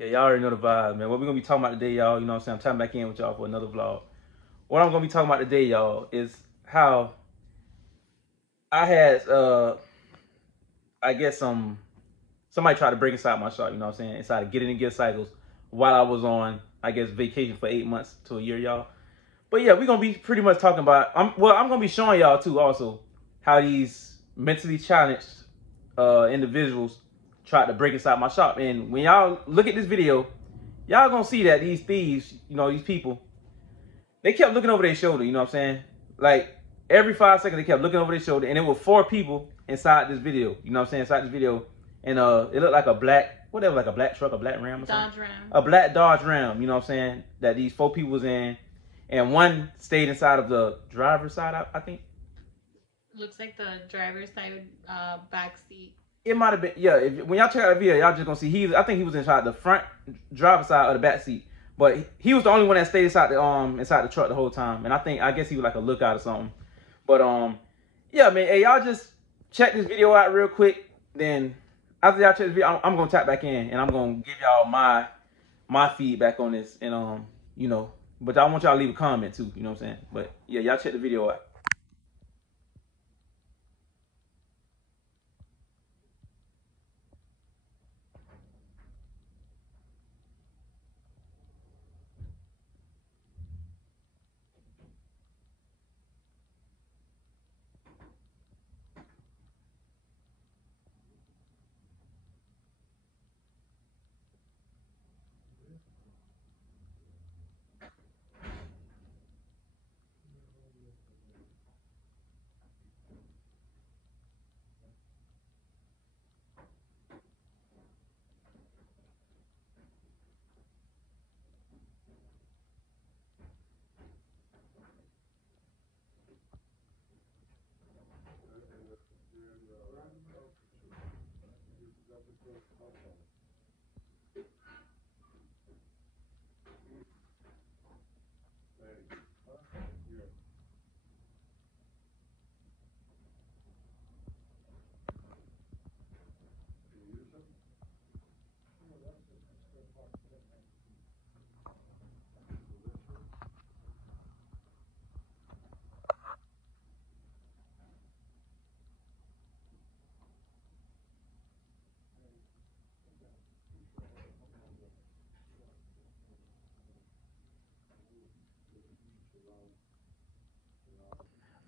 Yeah, y'all already know the vibe, man. What we're gonna be talking about today, y'all, you know what I'm saying? I'm tapping back in with y'all for another vlog. What I'm gonna be talking about today, y'all, is how I had I guess somebody tried to break inside my shop, you know what I'm saying? Inside of getting in gift cycles while I was on, I guess, vacation for 8 months to a year, y'all. But yeah, we're gonna be pretty much talking about I'm gonna be showing y'all too also how these mentally challenged individuals tried to break inside my shop. And when y'all look at this video, y'all gonna see that these thieves, you know, these people, they kept looking over their shoulder, you know what I'm saying? Like every 5 seconds they kept looking over their shoulder, and there were 4 people inside this video, you know what I'm saying, inside this video. And it looked like a black, whatever, like a black truck, a black Ram or something. Dodge Ram. A black Dodge Ram, you know what I'm saying, that these 4 people was in. And one stayed inside of the driver's side, I think. Looks like the driver's side back seat. It might have been, yeah. When y'all check out the video, y'all just gonna see I think he was inside the front driver's side or the back seat. But he was the only one that stayed inside the truck the whole time. And I guess he was like a lookout or something. But yeah, man. Hey, y'all just check this video out real quick. Then after y'all check this video, I'm gonna tap back in and I'm gonna give y'all my feedback on this. And you know. But I want y'all to leave a comment too, you know what I'm saying? But yeah, y'all check the video out.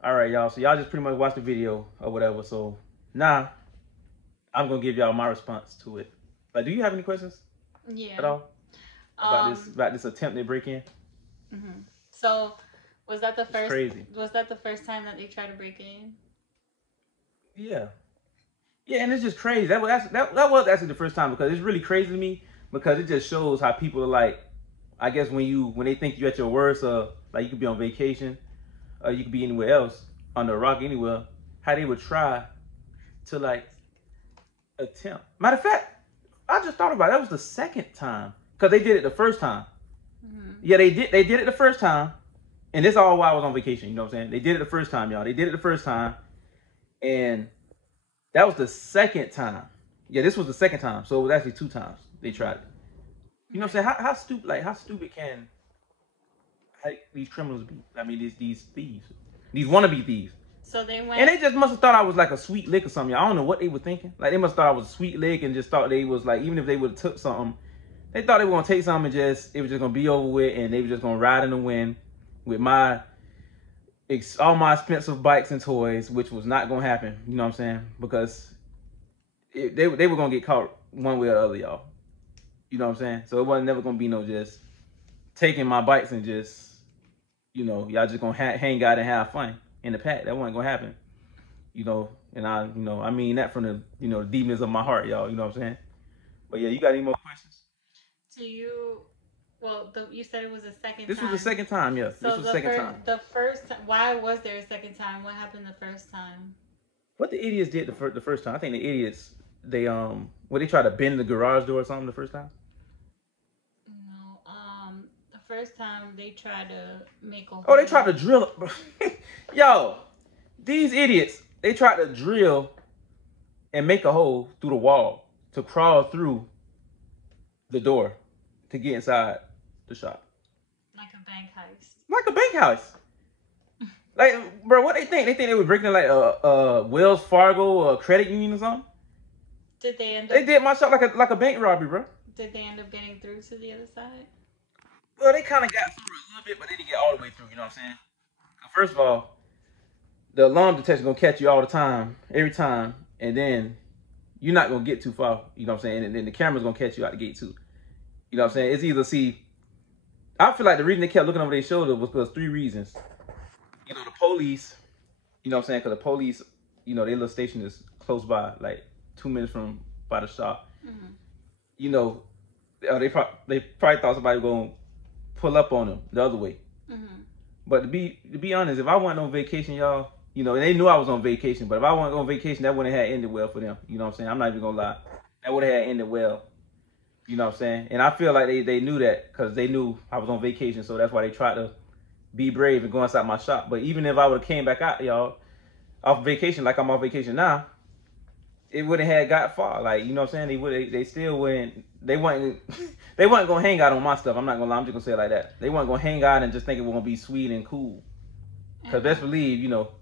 All right, y'all. So y'all just pretty much watched the video or whatever. So now I'm gonna give y'all my response to it. Like, do you have any questions? Yeah. At all? About this attempted break-in? So was that the first? Crazy. Was that the first time that they tried to break in? Yeah. Yeah, and it's just crazy. That was actually the first time, because it's really crazy to me, because it just shows how people are like, I guess when they think you're at your worst, like you could be on vacation, or you could be anywhere else, under a rock anywhere, how they would try to like attempt. Matter of fact, I just thought about it. That was the second time, because they did it the first time. Yeah, they did it the first time, and this all while I was on vacation. You know what I'm saying? They did it the first time, y'all. They did it the first time, and that was the second time. Yeah, this was the second time, so it was actually 2 times they tried it. You know what I'm saying? How stupid can these criminals be? I mean, these thieves, these wannabe thieves. So they went, and they just must have thought I was like a sweet lick or something. I don't know what they were thinking. Like, they must have thought I was a sweet lick and just thought they was like, even if they would have took something, they thought they were gonna take something and it was just gonna be over with, and they were just gonna ride in the wind with all my expensive bikes and toys, which was not gonna happen. You know what I'm saying? Because they were gonna get caught one way or the other, y'all. You know what I'm saying? So it wasn't never gonna be no just taking my bikes and just, you know, y'all just gonna hang out and have fun in the pack. That wasn't gonna happen. You know, and I mean that from the, the demons of my heart, y'all. You know what I'm saying? But yeah, you got any more questions? Do you? Well, you said it was the second time. This was the second time, yes. So this was the second time. The first time, why was there a second time? What happened the first time? What the idiots did the first time, I think the idiots, they tried to bend the garage door or something the first time? No, the first time they tried to make a hole. Oh, they tried to drill it. Yo, these idiots, they tried to drill and make a hole through the wall to crawl through the door. to get inside the shop. Like a bank heist. Like a bank house. Like, bro, what they think? They think they were breaking like a Wells Fargo or a credit union or something. Did they end up? They did my shop like a bank robbery, bro. Did they end up getting through to the other side? Well, they kind of got through a little bit, but they didn't get all the way through. You know what I'm saying? First of all, the alarm detector gonna catch you all the time, every time, and then you're not gonna get too far. You know what I'm saying? And then the camera's gonna catch you out the gate too. You know what I'm saying? It's either I feel like the reason they kept looking over their shoulder was because 3 reasons. You know, the police. You know what I'm saying? Because the police, you know, their little station is close by, like 2 minutes from by the shop. Mm-hmm. You know, they probably thought somebody was gonna pull up on them the other way. Mm-hmm. But to be honest, if I went on vacation, y'all, you know, they knew I was on vacation. But if I went on vacation, that wouldn't have ended well for them. You know what I'm saying? I'm not even gonna lie. That would have ended well. You know what I'm saying? And I feel like they knew that because they knew I was on vacation, so that's why they tried to be brave and go inside my shop. But even if I would have came back out, y'all, off vacation like I'm on vacation now, it wouldn't have got far. Like, you know what I'm saying? They still wouldn't. They weren't gonna hang out on my stuff. I'm not gonna lie. I'm just gonna say it like that. They weren't gonna hang out and just think it was gonna be sweet and cool. Cause best believe, you know,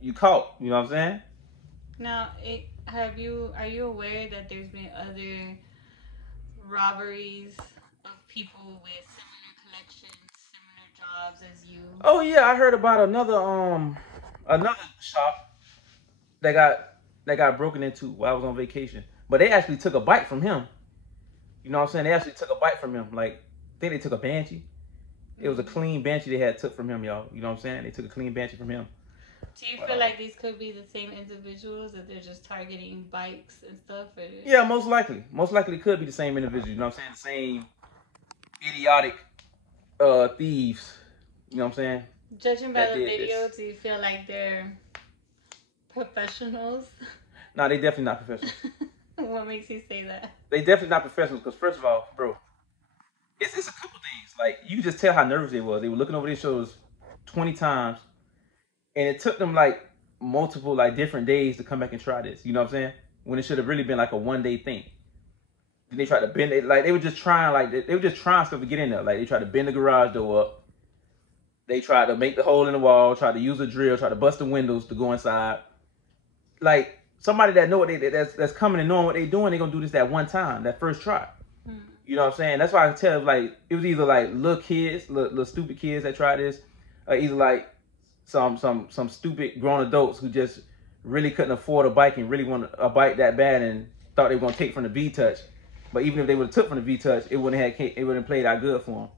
you caught. You know what I'm saying? Now, are you aware that there's been other robberies of people with similar collections, similar jobs as you? Oh yeah, I heard about another shop that got broken into while I was on vacation. But they actually took a bite from him. You know what I'm saying? They actually took a bite from him. Like, I think they took a Banshee. It was a clean Banshee they had took from him, y'all. You know what I'm saying? They took a clean Banshee from him. Do you feel like these could be the same individuals, that they're just targeting bikes and stuff? Or... Yeah, most likely. Most likely it could be the same individual. You know what I'm saying? The same idiotic thieves. You know what I'm saying? Judging by the video, do you feel like they're professionals? No, they definitely not professionals. What makes you say that? They definitely not professionals because, first of all, bro, it's a couple things. Like, you can just tell how nervous they was. They were looking over their shoulders 20 times. And it took them like multiple like different days to come back and try this. You know what I'm saying? When it should have really been like a 1-day thing. Then they tried to bend it, like they were just trying stuff to get in there. Like they tried to bend the garage door up. They tried to make the hole in the wall, tried to use a drill, tried to bust the windows to go inside. Like somebody that know what that's coming and knowing what they're doing, they're gonna do this that one time, that first try. You know what I'm saying? That's why I can tell like it was either like little kids, little stupid kids that tried this, or either like some stupid grown adults who just really couldn't afford a bike and really want a bike that bad and thought they were gonna take from the V-Touch. But even if they would have took from the V-Touch, it wouldn't have played out good for them.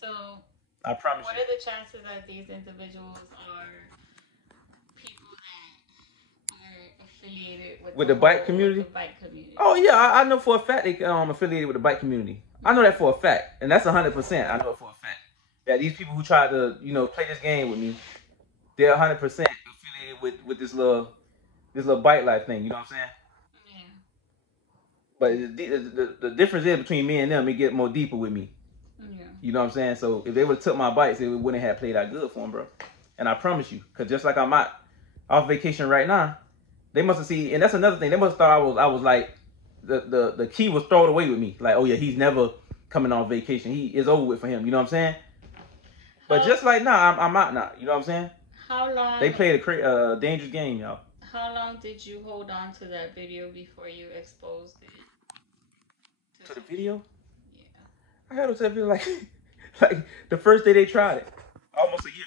So I promise what you. Are the chances that these individuals are people that are affiliated with the bike community? With the bike community? Oh yeah, I know for a fact they affiliated with the bike community. I know that for a fact, and that's 100%. I know it for a fact. That these people who tried to, you know, play this game with me, they're 100% affiliated with this little bike life thing. You know what I'm saying? Yeah. But the difference is between me and them, it get more deeper with me. Yeah. You know what I'm saying? So if they would have took my bikes, it wouldn't have played out good for them, bro. And I promise you, because just like I'm off vacation right now, they must have seen, and that's another thing. They must have thought I was like the key was thrown away with me. Like, oh yeah, he's never coming on vacation. He is over with for him. You know what I'm saying? But just like now, I'm out now. You know what I'm saying? How long? They played a dangerous game, y'all. How long did you hold on to that video before you exposed it? To the video? Yeah. I had it to that video like the first day they tried it. Almost a year.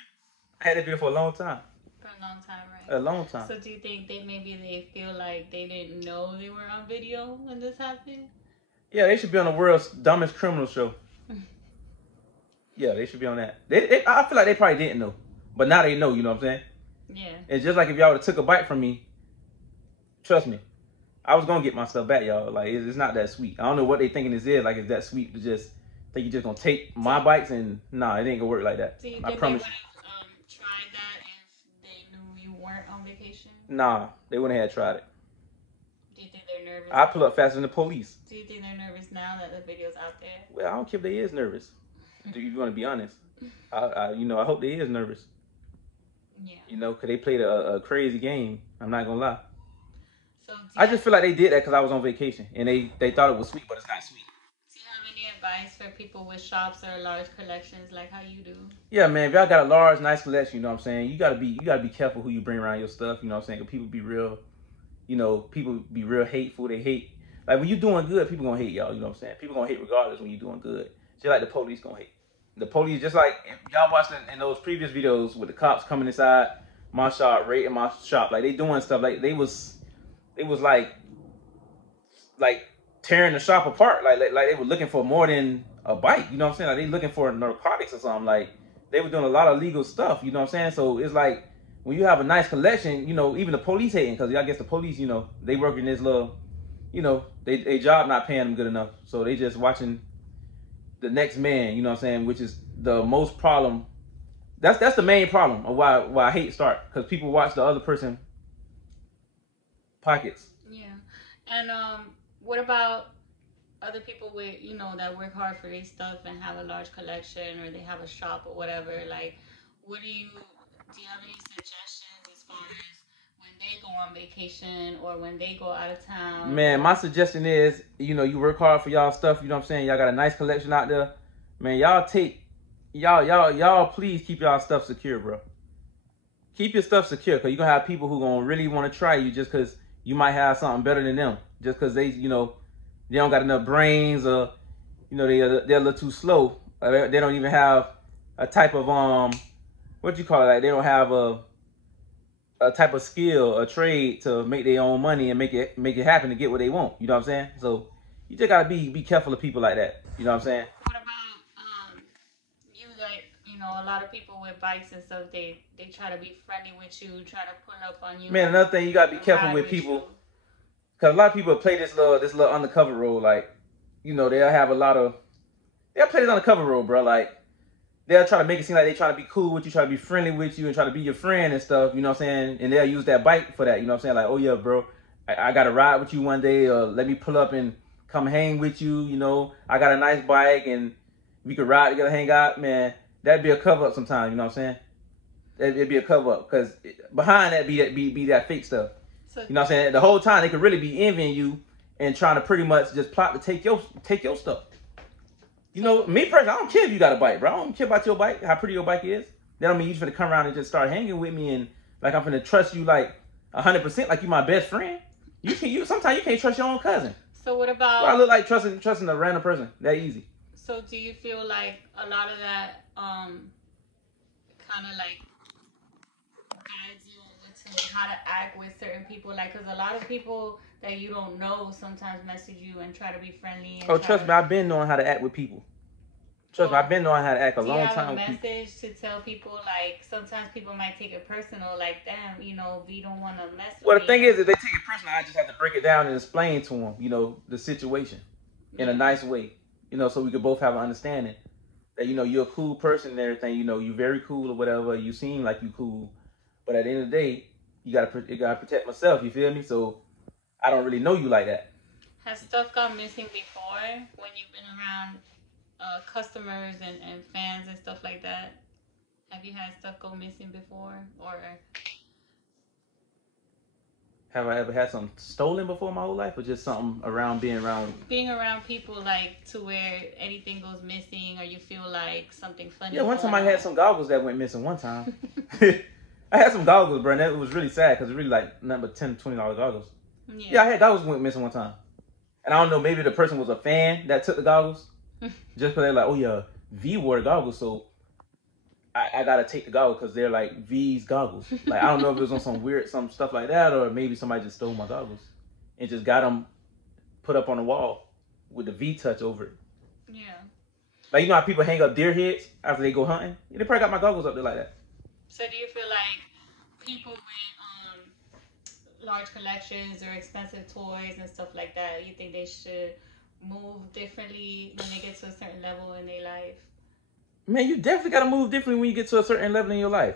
I had that video for a long time. For a long time, right? A long time. So do you think they feel like they didn't know they were on video when this happened? Yeah, they should be on the world's dumbest criminal show. Yeah, they should be on that. I feel like they probably didn't know. But now they know, you know what I'm saying? Yeah. It's just like if y'all would have took a bite from me, trust me, I was going to get my stuff back, y'all. Like, it's not that sweet. I don't know what they thinking this is. Like, it's that sweet to just think you're just going to take my bikes and, nah, it ain't going to work like that. Do you think they would have tried that if they knew you weren't on vacation? Nah, they wouldn't have tried it. Do you think they're nervous? I pull up faster than the police. Do you think they're nervous now that the video's out there? Well, I don't care if they is nervous. Do you want to be honest? I hope they is nervous. Yeah. You know, because they played a crazy game. I'm not going to lie. So I just feel like they did that because I was on vacation. And they thought it was sweet, but it's not sweet. advice for people with shops or large collections like how you do? Yeah, man. If y'all got a large, nice collection, you know what I'm saying. You gotta be careful who you bring around your stuff. You know what I'm saying. 'Cause people be real. People be real hateful. They hate. Like when you doing good, people gonna hate y'all. You know what I'm saying. People gonna hate regardless when you doing good. Just like the police gonna hate. The police, just like if y'all watched in those previous videos with the cops coming inside my shop, raiding my shop, like they doing stuff like they was like tearing the shop apart. Like they were looking for more than a bike. You know what I'm saying? Like they looking for narcotics or something. Like they were doing a lot of legal stuff. You know what I'm saying? So it's like when you have a nice collection, even the police hating because I guess the police, they work in this little, they job not paying them good enough. So they just watching the next man. You know what I'm saying? Which is the most problem. That's the main problem of why hate start because people watch the other person pockets. Yeah. And what about other people with that work hard for their stuff and have a large collection or they have a shop or whatever? Like, what do you have any suggestions as far as when they go on vacation or when they go out of town? Man, my suggestion is, you work hard for y'all stuff, you know what I'm saying? Y'all got a nice collection out there. Man, y'all please keep y'all stuff secure, bro. Keep your stuff secure, because you're going to have people who going to really want to try you just because you might have something better than them. Just because they don't got enough brains or, they're a little too slow. They don't even have a type of, what you call it? Like, they don't have a type of skill, a trade to make their own money and make it happen to get what they want. You know what I'm saying? So you just gotta be careful of people like that. You know what I'm saying? What about you? Like a lot of people with bikes and stuff, they try to be friendly with you, try to pull up on you. Man, another thing you gotta be careful with people, because a lot of people play this little undercover role. Like, they'll play this undercover role, bro. Like, they'll try to make it seem like they try to be cool with you, try to be friendly with you, and try to be your friend and stuff, you know what I'm saying? And they'll use that bike for that, you know what I'm saying? Like, oh yeah, bro, I got to ride with you one day, or let me pull up and come hang with you, I got a nice bike, and we could ride together, hang out, man. That'd be a cover-up sometimes, you know what I'm saying? It'd be a cover-up, because behind that be that fake stuff. So, you know what I'm saying? The whole time, they could really be envying you and trying to pretty much just plot to take your stuff. Me personally, I don't care if you got a bike, bro. I don't care about your bike, how pretty your bike is. That don't mean you just finna come around and just start hanging with me and like I'm finna trust you like 100%, like you my best friend. Sometimes you can't trust your own cousin. So what about? Well, I look like trusting a random person that easy. So do you feel like a lot of that kind of like guides you into how to act with certain people? Like, because a lot of people that you don't know sometimes message you and try to be friendly. Oh, trust me, I've been knowing how to act with people. Trust me, I've been knowing how to act a long time. Do you have a message to tell people? Like, sometimes people might take it personal. Like, damn, we don't want to mess with. Well, the thing is, if they take it personal, I just have to break it down and explain to them, the situation in a nice way, so we could both have an understanding that, you're a cool person and everything. You're very cool or whatever. You seem like you cool, but at the end of the day, you gotta protect myself. You feel me? So I don't really know you like that. Has stuff gone missing before when you've been around customers and fans and stuff like that? Have you had stuff go missing before, or have I ever had something stolen before my whole life, or just something being around people, like to where anything goes missing or you feel like something funny? Yeah, one time I had some goggles that went missing one time. I had some goggles, bro, and it was really sad because it really like nothing but $10, $20 goggles. Yeah, I had goggles went missing one time. And I don't know, maybe the person was a fan that took the goggles. Just because they're like, oh yeah, V wore the goggles, so I gotta take the goggles because they're like V's goggles. Like, I don't know if it was on some stuff like that, or maybe somebody just stole my goggles and just got them put up on the wall with the V touch over it. Yeah. Like, you know how people hang up deer heads after they go hunting? Yeah, they probably got my goggles up there like that. So do you feel like people with large collections or expensive toys and stuff like that, you think they should move differently when they get to a certain level in their life? Man, you definitely got to move differently when you get to a certain level in your life.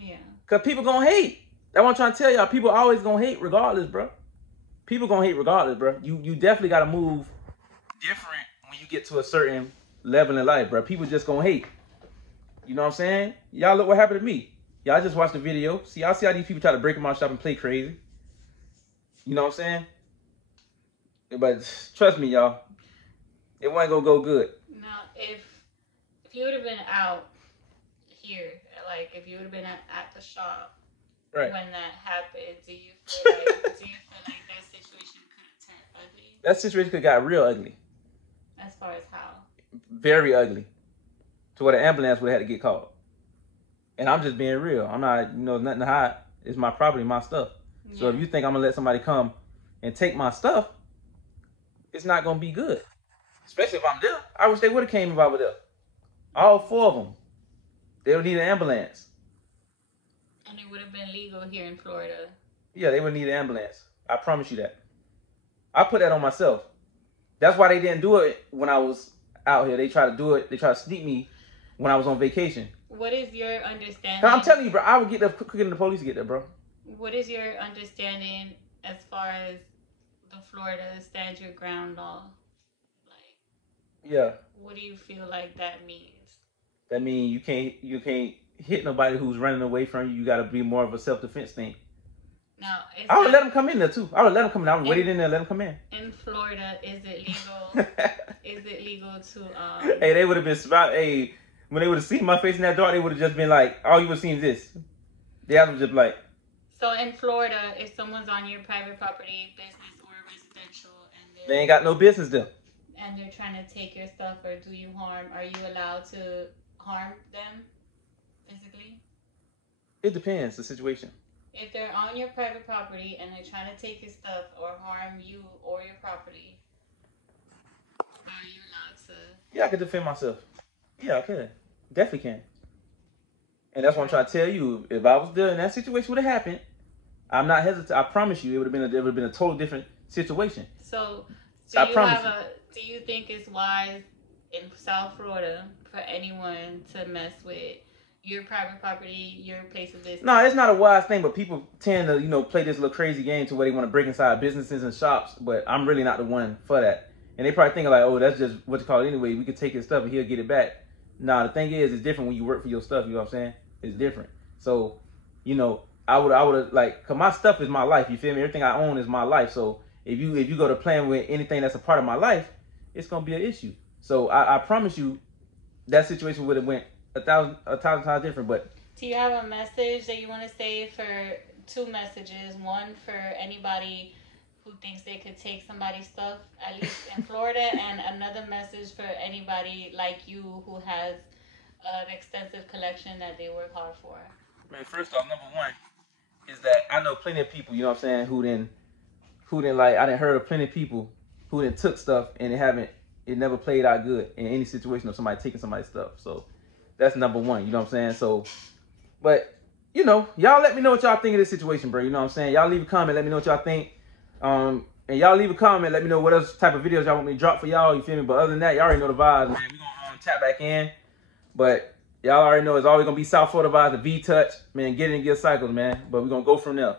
Yeah. Because people going to hate. That's what I'm trying to tell y'all. People always going to hate regardless, bro. People going to hate regardless, bro. You definitely got to move different when you get to a certain level in life, bro. People just going to hate. You know what I'm saying? Y'all look what happened to me. Y'all just watched the video. Y'all see how these people try to break in my shop and play crazy. You know what I'm saying? But trust me, y'all. It wasn't gonna go good. Now, if you would have been out here, like if you would have been at the shop Right. when that happened, do you feel like that situation could have turned ugly? That situation could have got real ugly. As far as how? Very ugly. To where the ambulance would have had to get called. And I'm just being real. I'm not, nothing to hide. It's my property, my stuff. Yeah. So if you think I'm gonna let somebody come and take my stuff, it's not gonna be good. Especially if I'm there. I wish they would have came if I was there. All 4 of them. They would need an ambulance. And it would have been legal here in Florida. Yeah, they would need an ambulance. I promise you that. I put that on myself. That's why they didn't do it when I was out here. They tried to do it. They tried to sneak me when I was on vacation. What is your understanding? I'm telling you, bro, I would get there quicker than the police get there, bro. What is your understanding as far as the Florida stand your ground law? Like, yeah. What do you feel like that means? That means you can't hit nobody who's running away from you. You got to be more of a self-defense thing. Now, I would let them come in there too. I would let them come in. I would wait in there, let them come in. In Florida, is it legal? Is it legal to? Hey, they would have been smiling. Hey, when they would have seen my face in that dark, they would have just been like, all you would have seen is this. They would just like. So in Florida, if someone's on your private property, business or residential, and they ain't got no business there, and they're trying to take your stuff or do you harm, are you allowed to harm them physically? It depends the situation. If they're on your private property and they're trying to take your stuff or harm you or your property, are you allowed to? Yeah, I can defend myself. Yeah, I can. Definitely can. And that's what I'm trying to tell you. If I was there and that situation would have happened, I'm not hesitant. I promise you, it would have been a total different situation. So, do you think it's wise in South Florida for anyone to mess with your private property, your place of business? No, it's not a wise thing, but people tend to, play this little crazy game to where they want to break inside businesses and shops, but I'm really not the one for that. And they probably think like, oh, that's just what you call it anyway. We could take his stuff and he'll get it back. Nah, the thing is, it's different when you work for your stuff, you know what I'm saying? It's different. So, I would have like, cause my stuff is my life, you feel me? Everything I own is my life. So if you go to plan with anything that's a part of my life, it's gonna be an issue. So I promise you that situation would have went a thousand times different. But do you have a message that you want to say for 2 messages? One for anybody who thinks they could take somebody's stuff, at least in Florida, and another message for anybody like you who has an extensive collection that they work hard for. Man, first off, number one is that I know plenty of people, you know what I'm saying, who didn't like, I done heard of plenty of people who done took stuff and it never played out good in any situation of somebody taking somebody's stuff. So that's number one, you know what I'm saying? So, but, y'all let me know what y'all think of this situation, bro. You know what I'm saying? Y'all leave a comment, let me know what y'all think. And y'all leave a comment, let me know what else type of videos y'all want me to drop for y'all, you feel me? But other than that, y'all already know the vibes, man. We gonna tap back in. But y'all already know it's always gonna be South Florida vibes, the V-Touch. Man, get it and get cycles, man. But we're gonna go from there.